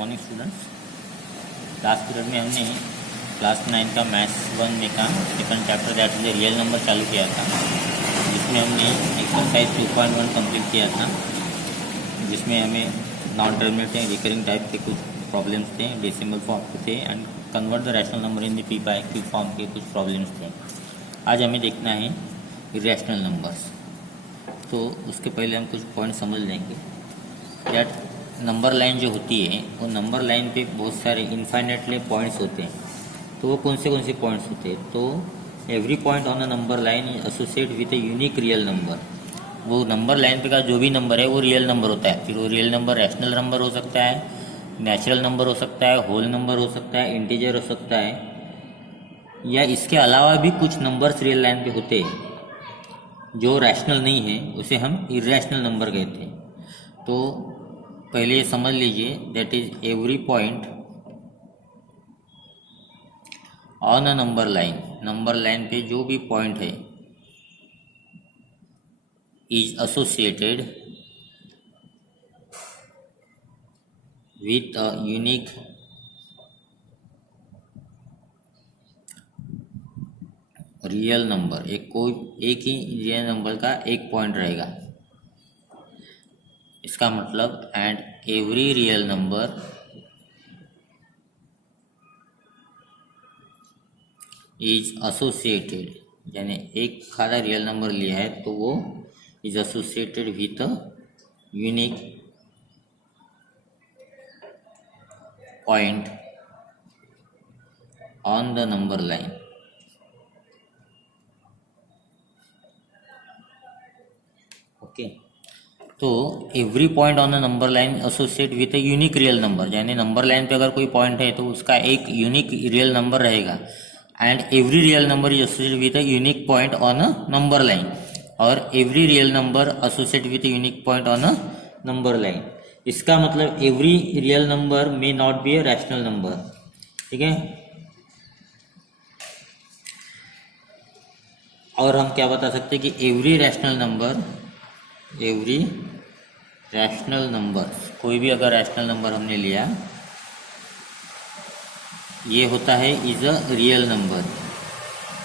Morning students. Last period में हमने class 9 का मैथ्स 1 में का second chapter that is real number चालू किया था, जिसमें हमने एक्सरसाइज 2.1 कंप्लीट किया था, जिसमें हमें नॉन टर्मिनेटिंग रिकरिंग टाइप के कुछ प्रॉब्लम्स थे, डेसिमल फॉर्म के थे and convert the rational number in the P by Q form के कुछ प्रॉब्लम्स थे। आज हमें देखना है इरेशनल नंबर्स। तो उसके पहले हम कुछ पॉइंट समझ लेंगे। दैट नंबर लाइन जो होती है वो नंबर लाइन पे बहुत सारे इनफाइनेटली पॉइंट्स होते हैं। तो वो कौन से पॉइंट्स होते हैं? तो every point on a number line is associate with a unique real number. वो नंबर लाइन पे का जो भी नंबर है वो रियल नंबर होता है। फिर वो रियल नंबर रैशनल नंबर हो सकता है, नेचुरल नंबर हो सकता है, होल नंबर हो सकता है, इंटीजर हो सकता है, या इसके अलावा भी कुछ नंबर्स रियल लाइन पे होते हैं जो रैशनल नहीं है, उसे हम इरेशनल नंबर कहते हैं। तो पहले ये समझ लीजिए that is every point on a number line पे जो भी पॉइंट है is associated with a unique real number. एक ही रियल नंबर का एक पॉइंट रहेगा, इसका मतलब and every real number is associated, यानी एक खादा रियल नंबर लिया है तो वो is associated with unique point on the number line. Okay, तो every point on the number line associate with a unique real number, यानी नंबर लाइन पे अगर कोई पॉइंट है तो उसका एक यूनिक रियल नंबर रहेगा। And every real number is associated with a unique point on a number line, और every real number associate with unique point on a number line. इसका मतलब every real number may not be a rational number. ठीक है, और हम क्या बता सकते हैं कि एवरी रैशनल नंबर कोई भी अगर रैशनल नंबर हमने लिया, ये होता है is a real number.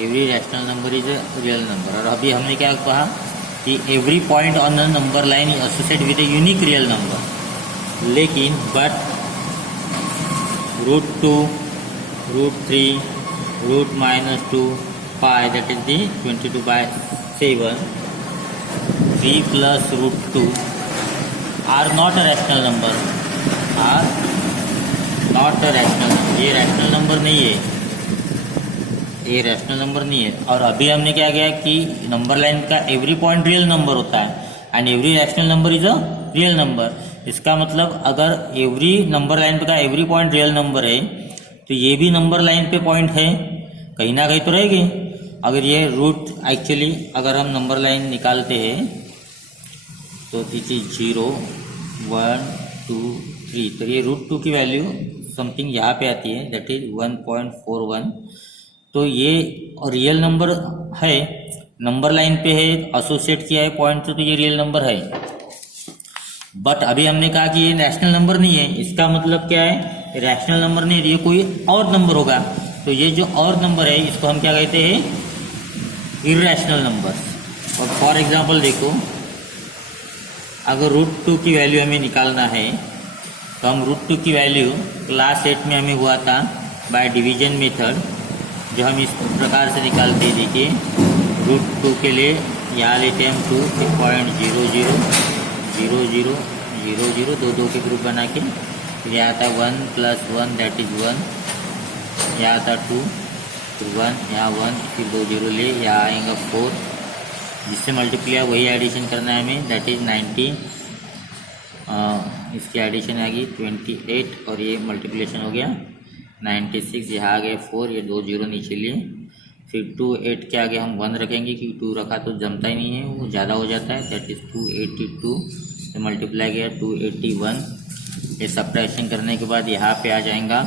Every rational number is a real number. और अभी हमने क्या कहा कि every point on the number line is associated with a unique real number, लेकिन but √2, √3, √-2 pi that is the 22/7, 3 plus √2 are not a rational number, are not a rational. ये rational number नहीं है, ये रैशनल नंबर नहीं है। और अभी हमने क्या किया कि नंबर लाइन का एवरी पॉइंट रियल नंबर होता है and every rational number is a real number. इसका मतलब अगर एवरी नंबर लाइन पे का एवरी पॉइंट रियल नंबर है तो ये भी नंबर लाइन पे पॉइंट है, कहीं ना कहीं तो रहेगी। अगर ये रूट एक्चुअली अगर हम नंबर लाइन निकालते हैं तो इट इज 0, 1, 2, 3, तो ये √2 की वैल्यू समथिंग यहाँ पे आती है दैट इज 1.41। तो ये रियल नंबर है, नंबर लाइन पे है, एसोसिएट किया है पॉइंट से, तो ये रियल नंबर है। बट अभी हमने कहा कि ये रैशनल नंबर नहीं है, इसका मतलब क्या है? रैशनल नंबर नहीं है, ये कोई और नंबर होगा। तो ये जो और नंबर है इसको हम क्या कहते हैं? Irrational number. और फॉर एग्जांपल देखो, अगर √2 की वैल्यू हमें निकालना है तो हम √2 की वैल्यू क्लास 8 में हमें हुआ था बाय डिवीजन मेथड, जो हम इस प्रकार से निकालते हैं। देखिए, √2 के लिए यहाँ लेते हैं हम 2.000000, दो के ग्रुप बना के। फिर यहाँ था 1 + 1 दैट इज 1, यहाँ था 2, फिर 1, यहाँ 1, फिर 2 0 ले, यहाँ आएगा 4, जिससे मल्टीप्लाई वही एडिशन करना है हमें दैट इज 90। इसकी एडिशन आ गई 28 और ये मल्टीप्लिकेशन हो गया 96, यहाँ आ गए 4, ये 2 0 नीचे लिए। फिर 2 8 के आगे हम 1 रखेंगे क्योंकि 2 रखा तो जमता ही नहीं है, वो ज़्यादा हो जाता है दैट इज़ 282। ये मल्टीप्लाई किया 281। ये सब्ट्रैक्शन करने के बाद यहाँ पे आ जाएगा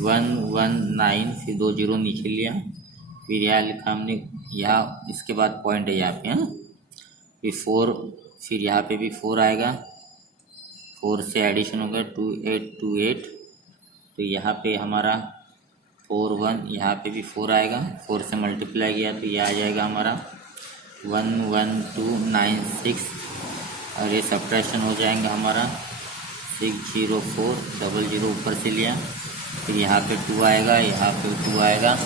119, फिर 2 0 नीचे लिया, फिर यहाँ लिखा हमने, यहाँ इसके बाद पॉइंट है यहाँ पे, हाँ, फिर 4, फिर यहाँ पे भी 4 आएगा, 4 से एडिशन हो गया 2 8 2 8, तो यहाँ पे हमारा 4 1, यहाँ पे भी 4 आएगा, 4 से मल्टीप्लाई किया तो ये आ जाएगा हमारा 1 1 2 9 6, और ये सब्ट्रैक्शन हो जाएगा हमारा 6 0 4, 0 0 ऊपर से लिया, फिर यहाँ पे 2 आएगा, यहाँ पे 2 आएगा,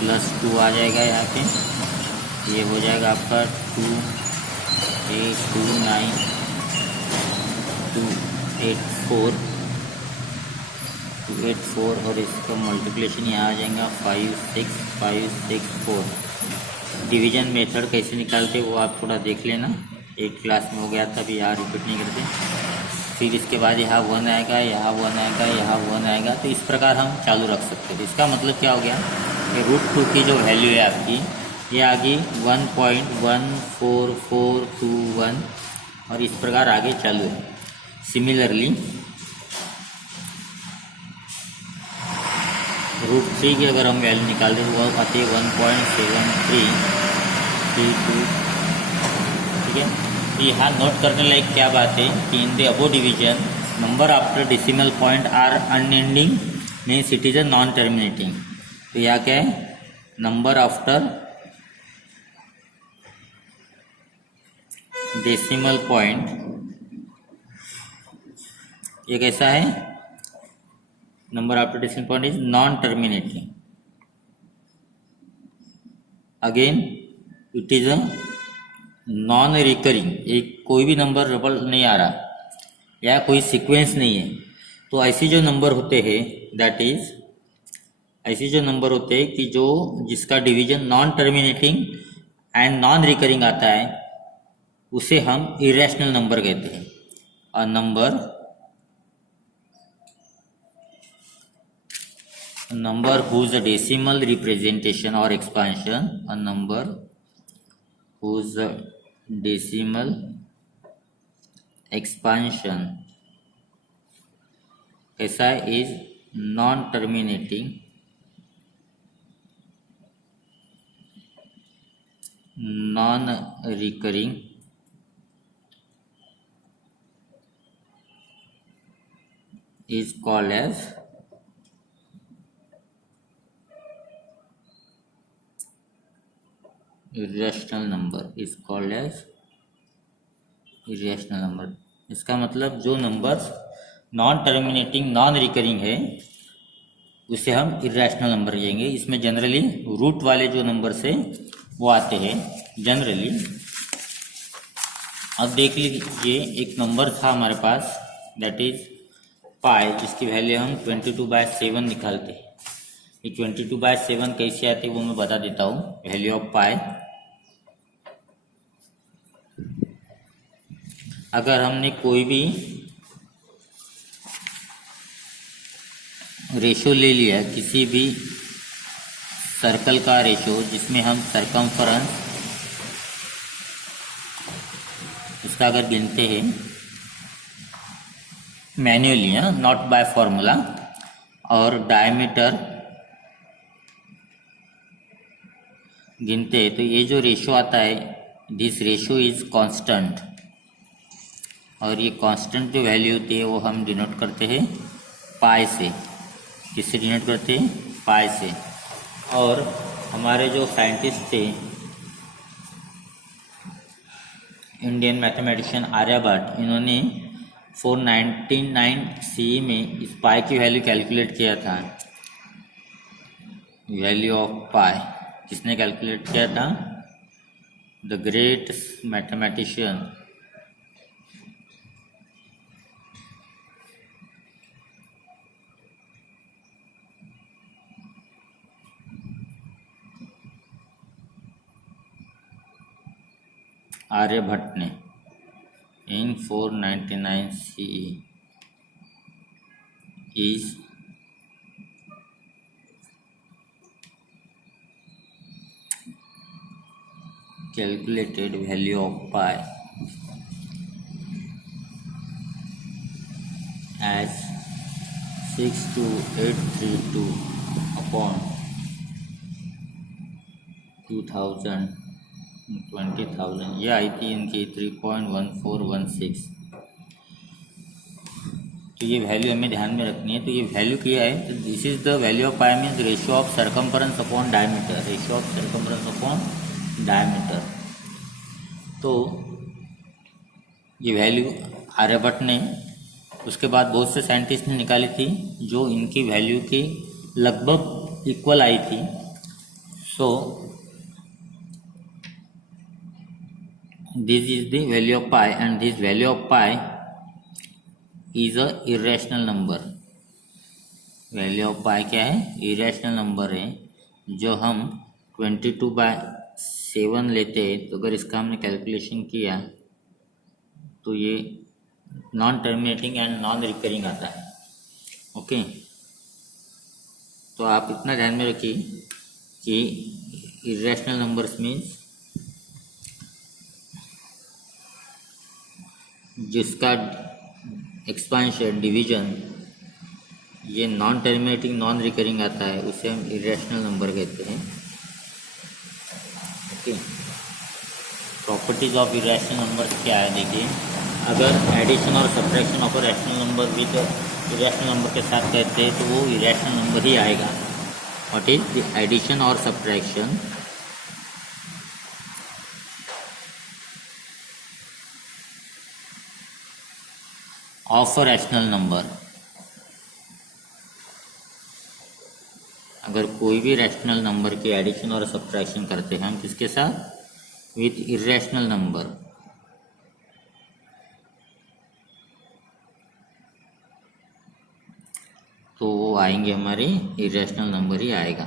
+2 आ जाएगा यहाँ पे, ये हो जाएगा आपका 2 8 2 9 2 8 4 2 8 4, और इसका मल्टीप्लिकेशन यहाँ आ जाएगा 5 6 5 6 4। डिवीजन मेथड कैसे निकालते वो आप थोड़ा देख लेना, एक क्लास में हो गया था, अभी यहाँ रिपीट नहीं करते। फिर इसके बाद यहाँ 1 आएगा, यहाँ 1 आएगा, यहाँ 1 आएगा, तो इस प्रकार हम चालू रख सकते थे। इसका मतलब क्या हो गया कि √2 की जो वैल्यू है आपकी ये आ गई 1.14421, और इस प्रकार आगे चालू है। सिमिलरली √3 की अगर हम वैल्यू निकालते हैं तो वो आती है 1.7332। ठीक है, तो यहाँ नोट करने लायक क्या बात है कि in the above division number after decimal point are unending means it is a non terminating. तो यहाँ क्या है, नंबर आफ्टर डेसिमल पॉइंट, ये कैसा है, number after decimal point is non terminating. Again it is a non recurring, एक कोई भी नंबर डबल नहीं आ रहा या कोई सीक्वेंस नहीं है। तो ऐसे जो नंबर होते हैं दैट इज, ऐसे जो नंबर होते हैं कि जो जिसका division non terminating and non recurring आता है उसे हम इरेशनल नंबर कहते हैं। अ number whose decimal representation or expansion, a number whose decimal expansion ऐसा is non terminating, non recurring is called as irrational number, is called as irrational number। इसका मतलब जो numbers non terminating non recurring है उसे हम irrational number कहेंगे। इसमें generally root वाले जो नंबर्स है वो आते हैं जनरली। अब देख लीजिए, एक नंबर था हमारे पास दैट इज पाई, जिसकी वैल्यू हम 22/7 निकालते हैं। ये 22/7 कैसे आती है वो मैं बता देता हूँ। वैल्यू ऑफ पाई, अगर हमने कोई भी रेशो ले लिया, किसी भी सर्कल का रेशो जिसमें हम सरकमफरेंस उसका अगर गिनते हैं मैन्युअली, नॉट बाय फॉर्मूला, और डायमीटर गिनते हैं, तो ये जो रेशो आता है दिस रेशो इज कांस्टेंट, और ये कांस्टेंट जो वैल्यू होती है वो हम डिनोट करते हैं पाई से। किससे डिनोट करते हैं? पाई से। और हमारे जो साइंटिस्ट थे इंडियन मैथमेटिशियन आर्यभट्ट, इन्होंने 499 CE में इस पाई की वैल्यू कैलकुलेट किया था। वैल्यू ऑफ पाई किसने कैलकुलेट किया था? द ग्रेट मैथमेटिशियन आर्यभट्ट ने in 499 CE is calculated value of pi as 62832 upon 2000 20,000। ये आई थी इनकी 3.1416। तो ये वैल्यू हमें ध्यान में रखनी है। तो ये वैल्यू क्या है, तो this is the value of pi means ratio of circumference upon diameter, ratio of circumference upon diameter. तो ये वैल्यू आर्यभट्ट ने, उसके बाद बहुत से साइंटिस्ट ने निकाली थी जो इनकी वैल्यू की लगभग इक्वल आई थी। So this is the value of pi and this value of pi is a irrational number. Value of pi क्या है, इरेशनल नंबर है। जो हम 22/7 लेते हैं, तो अगर इसका हमने कैलकुलेशन किया तो ये non terminating and non recurring आता है। ओके, तो आप इतना ध्यान में रखिए कि इरेशनल नंबर्स मीन्स जिसका एक्सपांशन डिवीजन ये नॉन टर्मिनेटिंग नॉन रिकरिंग आता है, उसे हम इरेशनल नंबर कहते हैं। Okay, properties of irrational numbers क्या है, देखिए अगर एडिशन और subtraction of rational number with irrational number के साथ करते हैं तो वो इरेशनल नंबर ही आएगा। व्हाट इज द एडिशन और subtraction of a rational number. अगर कोई भी रैशनल नंबर की एडिशन और सब्ट्रैक्शन करते हैं हम किसके साथ, विथ इरेशनल नंबर, तो वो आएंगे हमारे इरेशनल नंबर ही आएगा।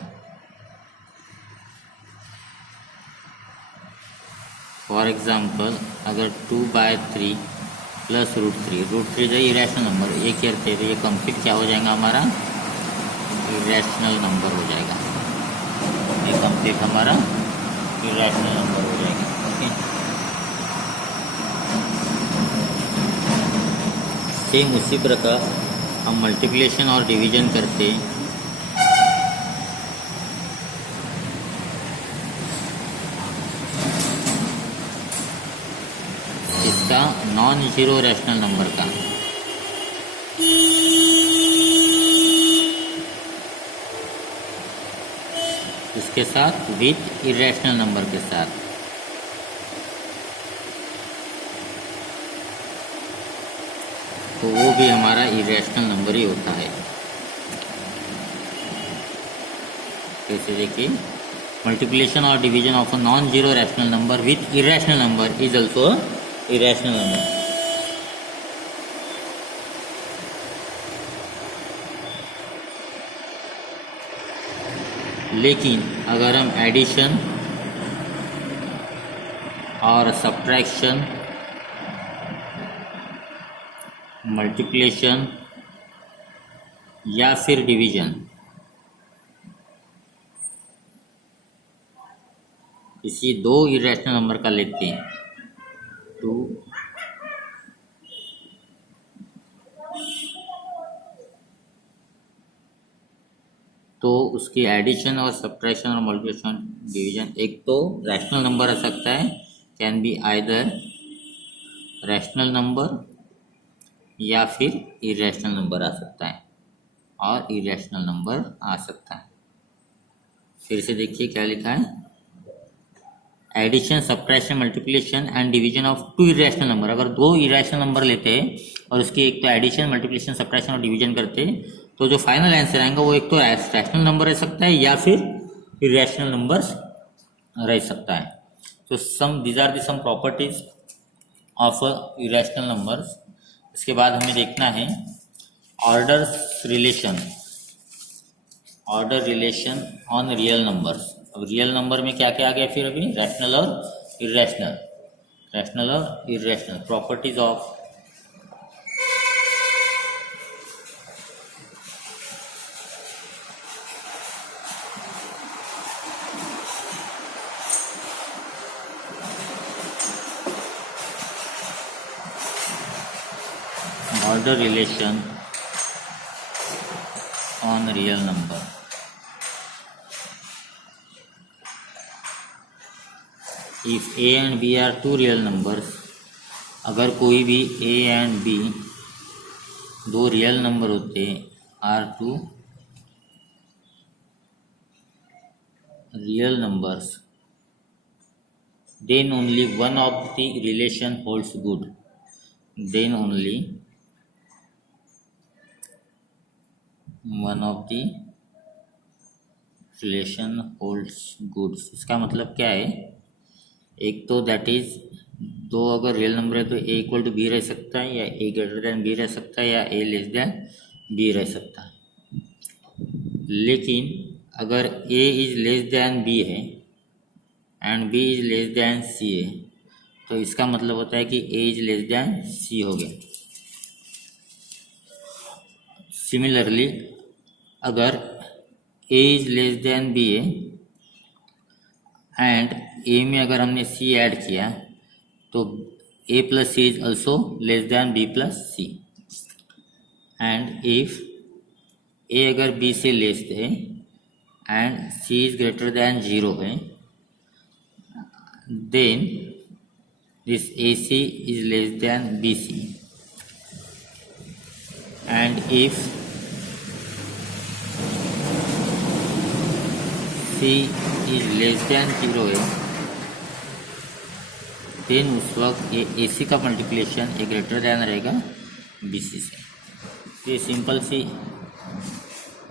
फॉर एग्जांपल अगर 2/3 प्लस √3 जो इरेशनल नंबर ये करते हैं तो ये कंप्लीट क्या हो जाएगा, हमारा इरेशनल नंबर हो जाएगा। ये कंप्लीट हमारा इरेशनल नंबर हो जाएगा। ओके, सेम उसी प्रकार हम मल्टीप्लिकेशन और डिवीजन करते हैं। इसका नॉन जीरो रैशनल नंबर का, इसके साथ विथ इरेशनल नंबर के साथ, तो वो भी हमारा इरेशनल नंबर ही होता है। कैसे, देखिए मल्टीप्लिकेशन और division of a non zero rational number with irrational number is also irrational number. लेकिन अगर हम एडिशन और सब्ट्रैक्शन, मल्टीप्लिकेशन या फिर डिवीजन किसी दो इरेशनल नंबर का लेते हैं तो उसकी एडिशन और सब्ट्रैक्शन और मल्टीप्लिकेशन डिवीजन एक तो रैशनल नंबर आ सकता है, can be either rational number या फिर इरेशनल नंबर आ सकता है, और इरेशनल नंबर आ सकता है। फिर से देखिए क्या लिखा है, addition subtraction multiplication and division of two irrational number. अगर दो इरेशनल नंबर लेते हैं और उसकी एक तो एडिशन मल्टीप्लिकेशन सब्ट्रैक्शन और डिवीजन करते हैं, तो जो फाइनल आंसर आएगा वो एक तो रैशनल नंबर रह सकता है या फिर इरेशनल नंबर्स रह सकता है। तो these are the some properties of irrational numbers. इसके बाद हमें देखना है order relation on real numbers. अब रियल नंबर में क्या क्या आ गया फिर अभी, रैशनल और irrational properties of order relation on real number। If a and b are two real numbers, अगर कोई भी a and b दो रियल नंबर होते हैं are two real numbers, then only one of the relation holds good. Then only one of the relation holds good. इसका मतलब क्या है? एक तो दैट इज दो अगर रियल नंबर है तो ए इक्वल टू बी रह सकता है, या ए ग्रेटर देन बी रह सकता है, या ए लेस देन बी रह सकता है। लेकिन अगर A is less than B है and B is less than C है, तो इसका मतलब होता है कि A is less than C हो गया। सिमिलरली अगर A is less than B है एंड ए में अगर हमने सी ऐड किया तो A plus C is also less than B plus C, and if A अगर बी से लेस है and C is greater then 0 है, then this AC is less than BC, and if C is less than 0 है, then उस वक्त ये AC का multiplication ए greater than रहेगा BC से। ये सिंपल सी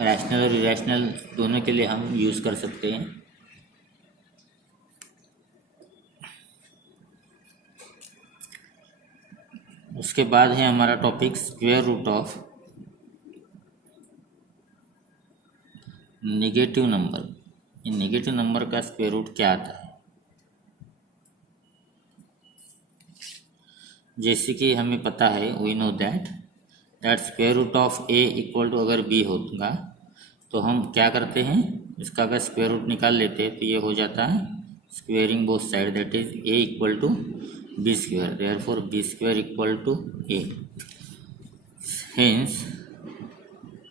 रैशनल और इरेशनल दोनों के लिए हम यूज़ कर सकते हैं। उसके बाद है हमारा topic square root of negative number. इन नेगेटिव नंबर का स्क्वायर रूट क्या आता है? जैसे कि हमें पता है, we know that square root of A equal to अगर बी होगा तो हम क्या करते हैं, इसका अगर स्क्वायर रूट निकाल लेते हैं तो ये हो जाता है squaring both side, that is A equal to B square, therefore B square equal to A. Hence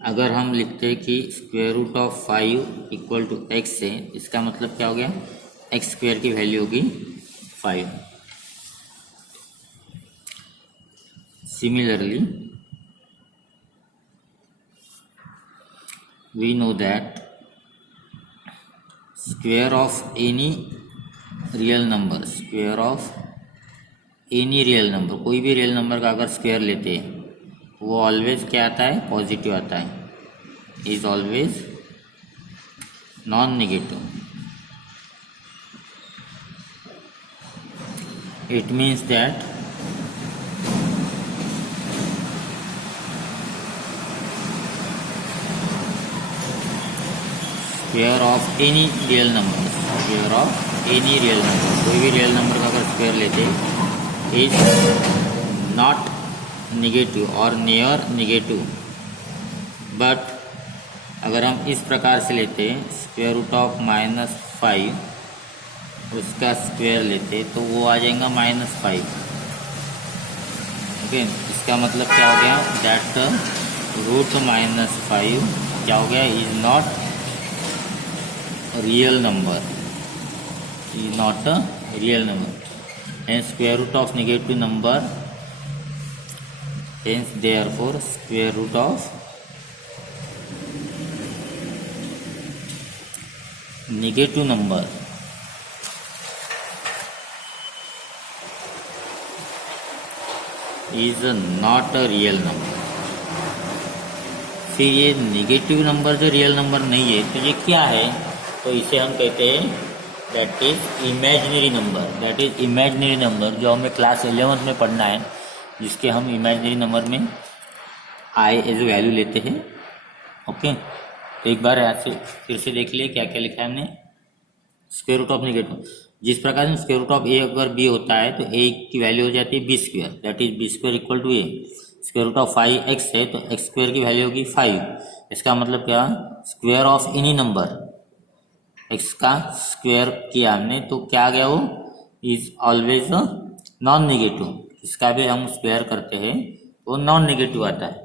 अगर हम लिखते हैं कि square root of 5 equal to x है, इसका मतलब क्या हो गया, एक्स स्क्वायर की वैल्यू होगी 5। Similarly we know that square of any real number, square of any real number, कोई भी रियल नंबर का अगर स्क्वायर लेते हैं वो ऑलवेज क्या आता है, पॉजिटिव आता है, is always non negative. It means that square of any real number, square of any real number, कोई भी रियल नंबर का अगर स्क्वायर लेते इज नॉट नेगेटिव और नियर नेगेटिव। बट अगर हम इस प्रकार से लेते हैं स्क्वायर रूट ऑफ -5, उसका स्क्वायर लेते तो वो आ जाएगा -5। ओके, इसका मतलब क्या हो गया, दैट रूट -5 क्या हो गया, is not real number, is not a real number, hence square root of negative number, hence therefore square root of negative number is not a real number। फिर ये नेगेटिव नंबर जो real number नहीं है तो ये क्या है, तो इसे हम कहते हैं that is imaginary number. That is imaginary number जो हमें क्लास 11th में पढ़ना है, जिसके हम इमेजिनरी नंबर में आई एज वैल्यू लेते हैं। ओके, तो एक बार यहाँ से फिर से देख लिए क्या क्या लिखा है हमने। स्क्वायर रूट ऑफ नेगेटिव, जिस प्रकार से स्क्वायर रूट ऑफ ए अगर बी होता है तो ए की वैल्यू हो जाती है B square, that is B square equal to A. Square root of 5x है तो एक्स स्क्वायर की वैल्यू होगी 5। इसका मतलब क्या, square of any number, x का स्क्वायर किया हमने तो क्या आ गया, वो इज ऑलवेज नॉन नेगेटिव। इसका भी हम स्क्वायर करते हैं वो नॉन नेगेटिव आता है।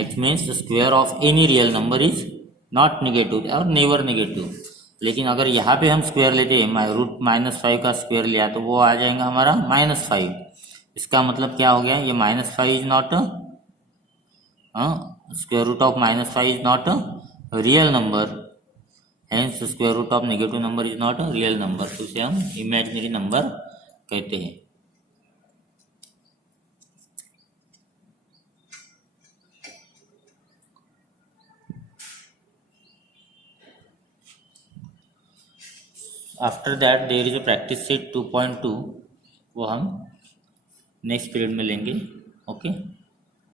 It means square of any real number is not negative और नेवर नेगेटिव। लेकिन अगर यहाँ पे हम स्क्वायर लेते हैं, रूट -5 का स्क्वायर लिया तो वो आ जाएगा हमारा -5। इसका मतलब क्या हो गया, ये -5 is not square root of -5 is not real number, hence square root of negative number is not real number, तो इसे हम इमेजिनरी नंबर कहते हैं। After that there is a practice set 2.2, वो हम नेक्स्ट पीरियड में लेंगे। ओके।